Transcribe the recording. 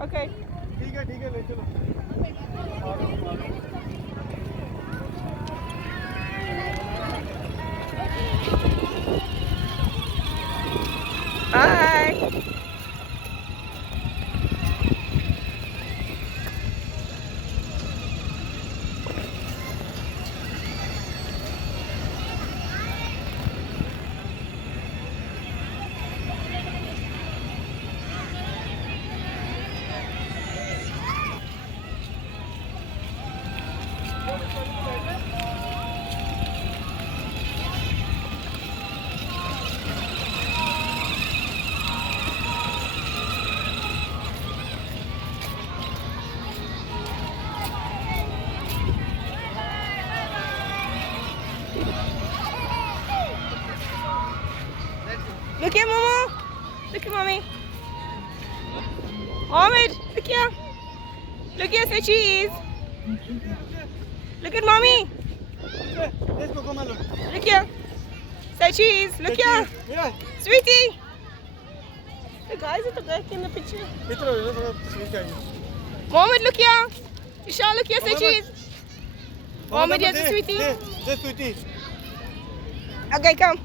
Okay. ठीक है ले चलो Bye. Look here, Momo. Look at mommy. Ahmed, look here. Look here, say cheese. Look at mommy. let's go come on Look here. Say cheese. Look here. yeah Sweetie. The guys at the back in the picture. इधर ठीक है Mohammed, look here. Eshaal, look here, say cheese. Mohammed, yes, sweetie. They sweetie Okay, come.